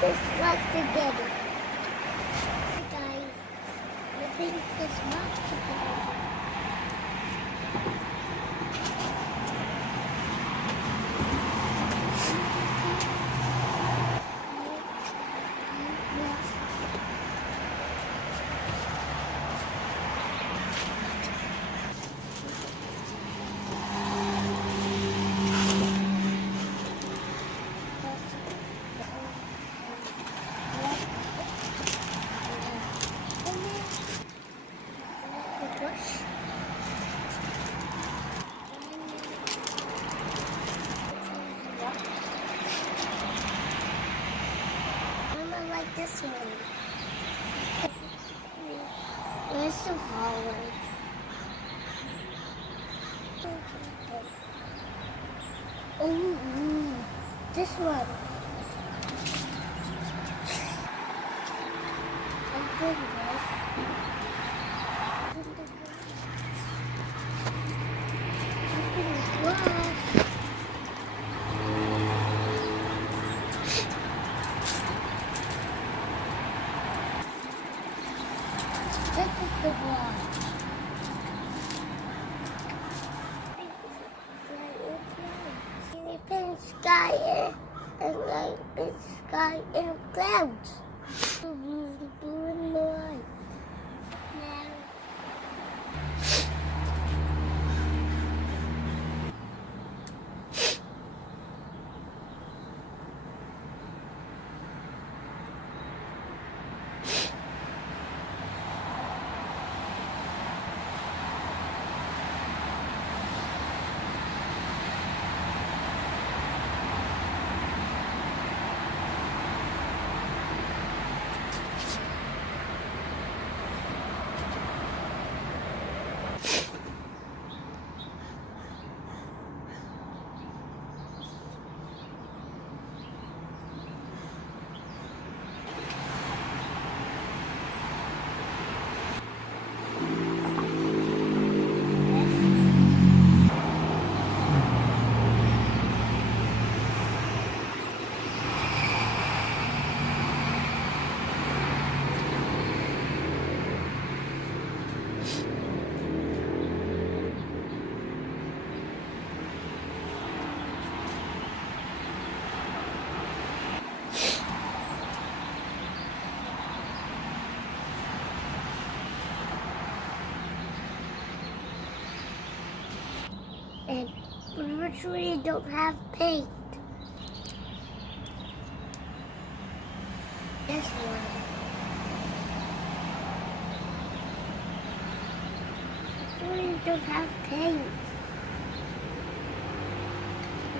this rock together. Hey guys, we're putting this rock together. Like this one. Where's the hallway? Oh, this one. Open this. Open this wall. This is the wall. It's sky and light. It's sky and clouds. Blue and white. Now. And we virtually don't have paint. This one. Virtually don't have paint.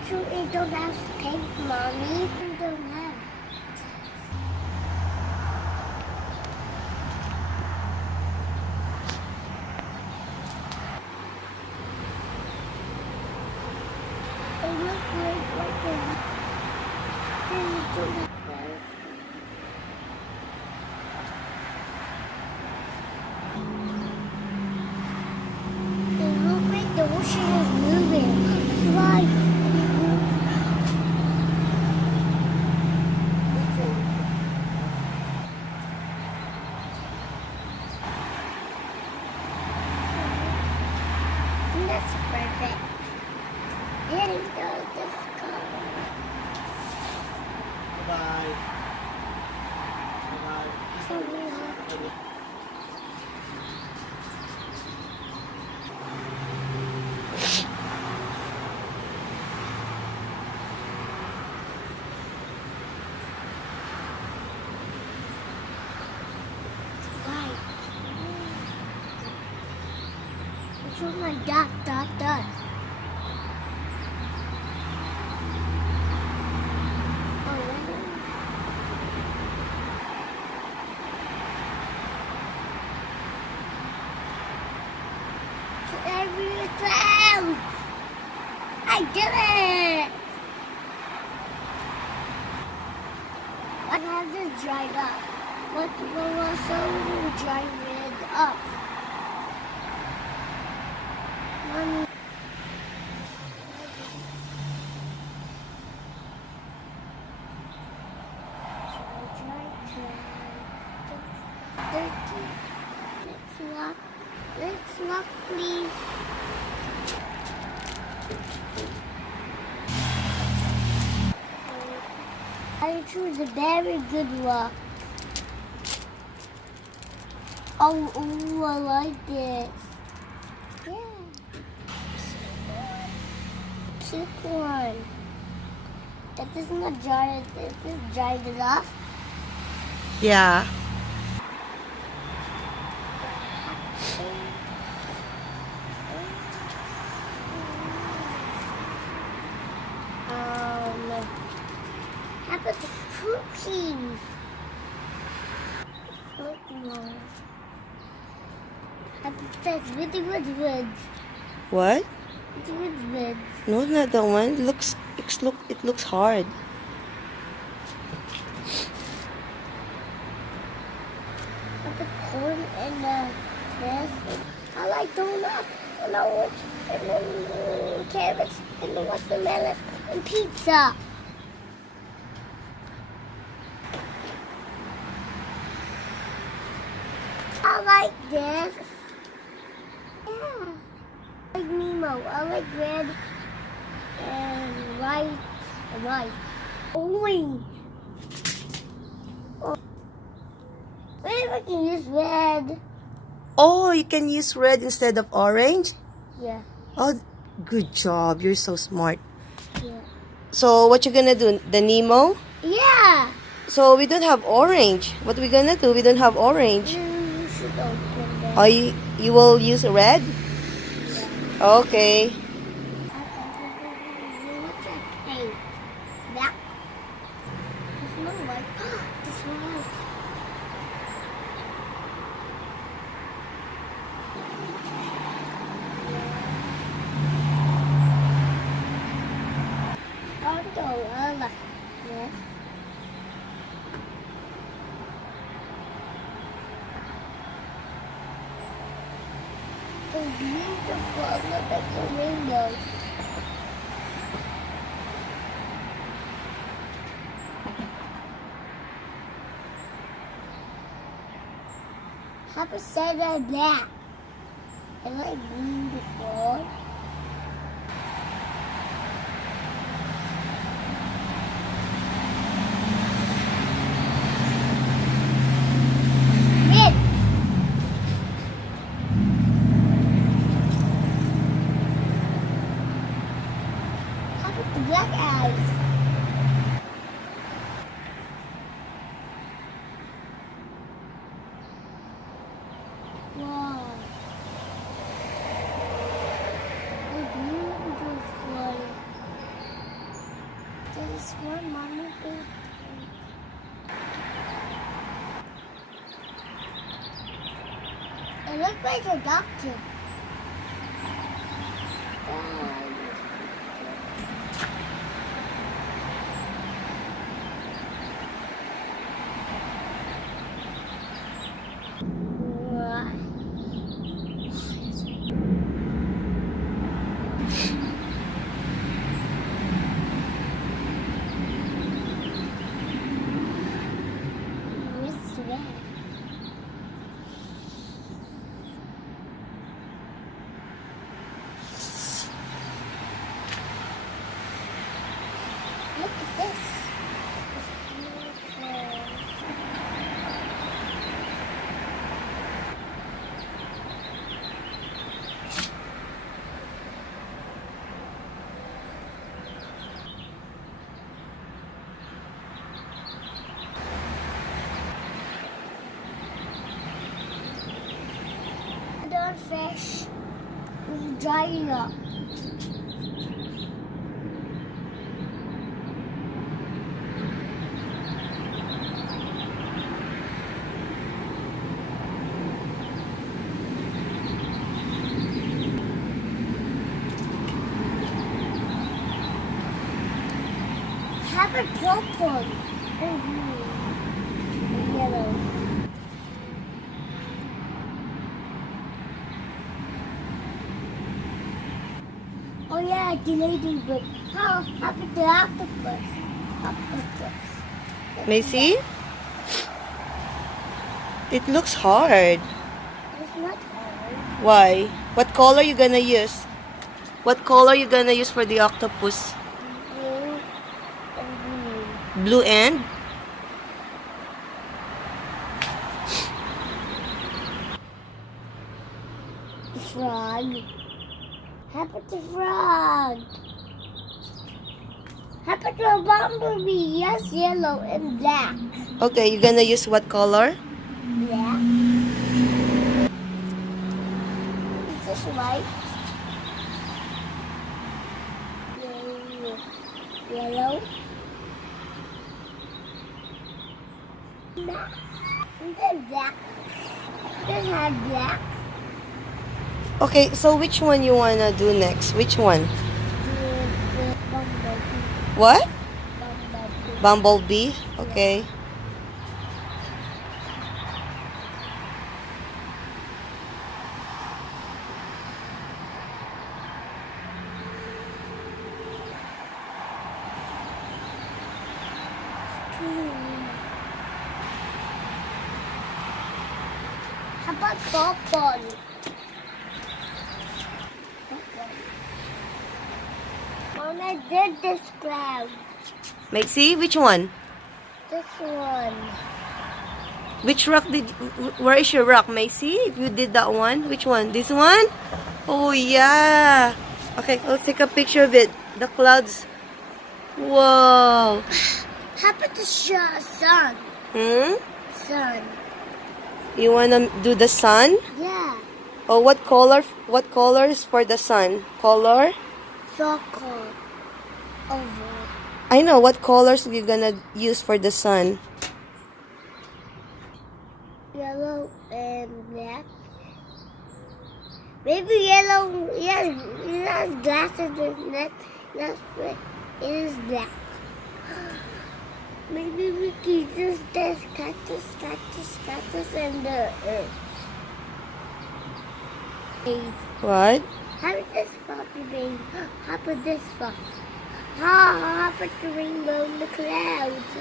Virtually don't have paint, Mommy. We don't have. The ocean is moving. Right. That's perfect. There you go. This car. Bye. It's like dot, dot, dot. Oh, really? Every cloud! I did it! I have to drive up. But we'll also drive it up. Mommy. luck, please. I choose a very good luck. Oh, I like this. Yeah. Cute one. That is not dried. It is dried enough. Yeah. How about the cookies? Look, no. How about that with. What? With. No, not that one. It looks hard. How about corn and this? I like donuts. And then carrots and the watermelon and pizza. I like this. Yeah. I like Nemo. I like red and white and white. Orange. Oh. Maybe I can use red. Oh, you can use red instead of orange? Yeah. Oh, good job. You're so smart. Yeah. So, what you gonna do? The Nemo? Yeah. So, we don't have orange. What we gonna do? We don't have orange. You should open that. Oh, you will use red? Yeah. Okay. What's that paint? That? This one white. This one white. Although I like this. It's beautiful. Look at the rainbow. Happy Saturday black. I like green before. Red. How about the black eyes? Wow. A beautiful. There's one mommy thing. It looks like a doctor. Wow. Where's the red? Look at this. It's beautiful. Done fish is drying up. Have a purple and green and yellow. Oh yeah, the ladybird. How about the octopus? Octopus. Macy? It looks hard. It's not hard. Why? What color you gonna use? What color you gonna use for the octopus? Blue and green. Blue and? The frog. How about the frog? How about the bumblebee? Yes, yellow and black. Okay, you gonna use what color? Black. Is this white? Yellow. Black. And then black. Then have black. Okay, so which one you wanna do next? Which one? The bumblebee. What? Bumblebee. Bumblebee? Okay. How about purple? When I did this cloud, Macy, which one? this one, Which rock did... Where is your rock, Macy? If you did that one, which one? This one? Oh, yeah. Okay, let's take a picture of it. The clouds. Whoa. how about the sun? Sun. You wanna do the sun? Yeah. Oh, what color? What color is for the sun? Color? Circle. Oval. I know. What colors you gonna use for the sun? Yellow and black. Maybe yellow. Yes, it has glasses in it. That's right. It is black. Maybe we can use this cactus, and the earth. What? How about this floppy baby? How about this fox? How about the rainbow and the clouds?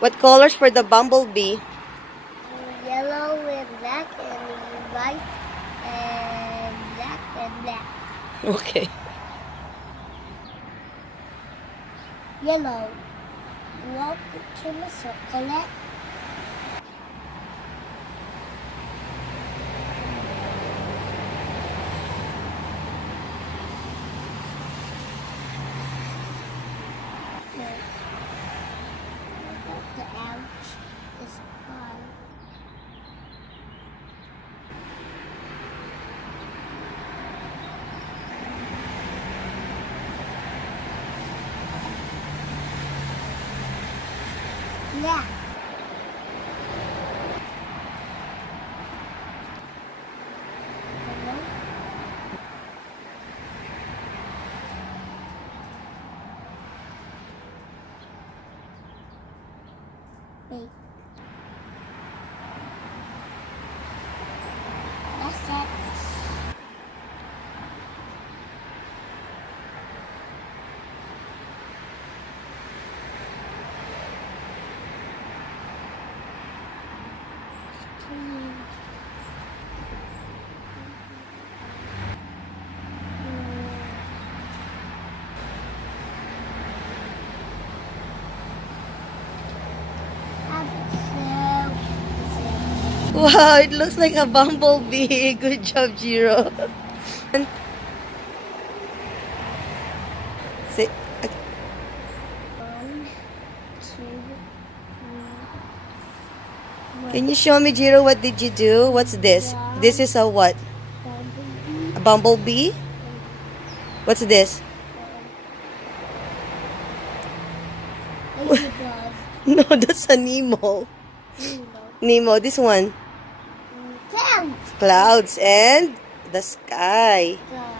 What colors for the bumblebee? Yellow and black and white and black and black. Okay. Yellow. Walk to the chocolate. The ouch is hard. Yeah. Wait. That's it. Clean. Wow, it looks like a bumblebee. Good job, Jiro. And say, One, two, three. can you show me, Jiro, what did you do? What's this? This is a what? Bumblebee. A bumblebee? What's this? Ladybug. No, that's a Nemo. Nemo, this one. Clouds. Clouds and the sky. Sky.